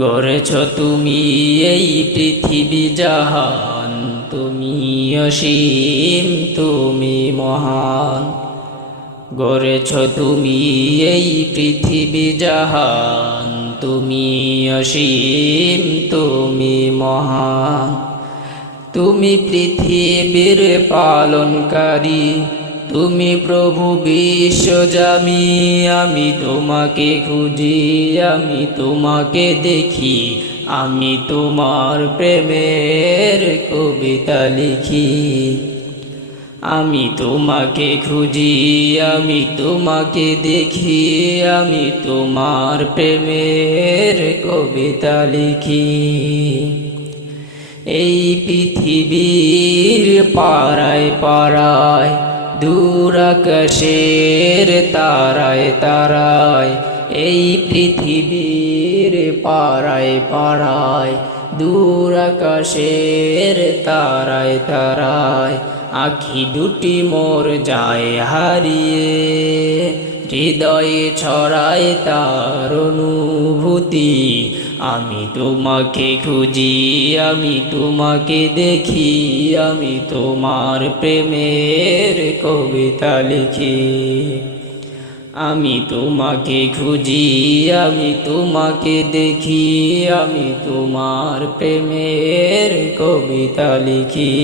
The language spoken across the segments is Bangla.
গড়েছ তুমি এই পৃথিবী জাহান, তুমি অসীম তুমি মহান। গড়েছ তুমি এই পৃথিবী জাহান, তুমি অসীম তুমি মহান। তুমি পৃথিবীর পালনকারী, তুমি প্রভু বিশ্বজামি। আমি তোমাকে খুঁজি, আমি তোমাকে দেখি, আমি তোমার প্রেমের কবিতা লিখি। আমি তোমাকে খুঁজি, আমি তোমাকে দেখি, আমি তোমার প্রেমের কবিতা লিখি। এই পৃথিবীর পাড়ায় পাড়ায়, দূর আকাশের তারায় তারায়, এই পৃথিবীর পাড়ায় পাড়ায়, দূর আকাশের তারায় তারায়, আঁখি দুটি মোর যায় হারিয়ে, হৃদয়ে ছড়ায় তার অনুভূতি। আমি তোমাকে খুঁজি, আমি তোমাকে দেখি, আমি তোমার প্রেমের কবিতা লিখি। আমি তোমাকে খুঁজি, আমি তোমাকে দেখি, আমি তোমার প্রেমের কবিতা লিখি।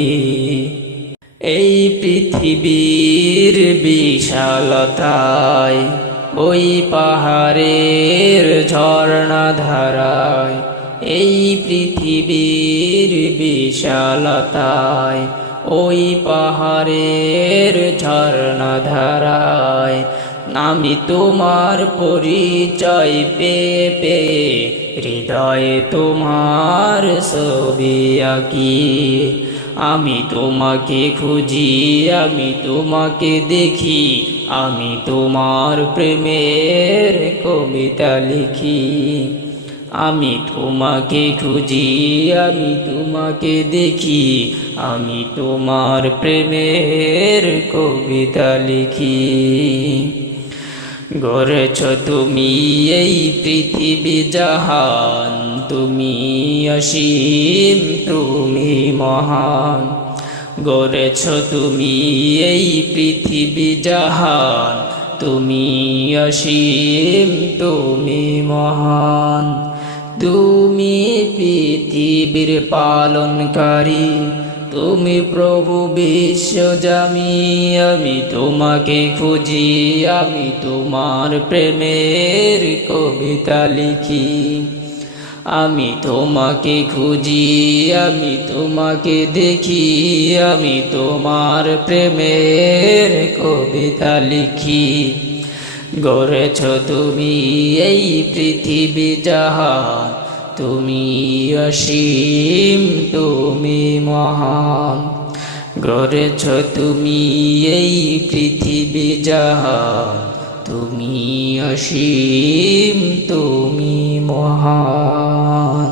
এই পৃথিবীর বিশালতায়, ওই পাহাড়ের ঝর্ণা ধারায়, এই পৃথিবীর বিশালতায়, ওই পাহাড়ের ঝর্ণা ধারায়, আমি তোমার পরিচয় পেয়ে পেয়ে, হৃদয়ে তোমার ছবি আঁকি। আমি তোমাকে খুঁজি, আমি তোমাকে দেখি, আমি তোমার প্রেমের কবিতা লিখি। আমি তোমাকে খুঁজি, আমি তোমাকে দেখি, আমি তোমার প্রেমের কবিতা লিখি। গড়েছ তুমি এই পৃথিবী জাহান, তুমি অসীম তুমি মহান। গড়েছ তুমি এই পৃথিবী জাহান, তুমি অসীম তুমি মহান। তুমি পৃথিবীর পালনকারী, তুমি প্রভু বিশ্বজামি। আমি তোমাকে খুঁজি, আমি তোমার প্রেমের কবিতা লিখি। আমি তোমাকে খুঁজি, আমি তোমাকে দেখি, আমি তোমার প্রেমের কবিতা লিখি। গড়েছ তুমি এই পৃথিবী জাহান, তুমি অসীম তুমি মহান। গড়েছ তুমি এই পৃথিবী জাহান, তুমি অসীম তুমি মহান।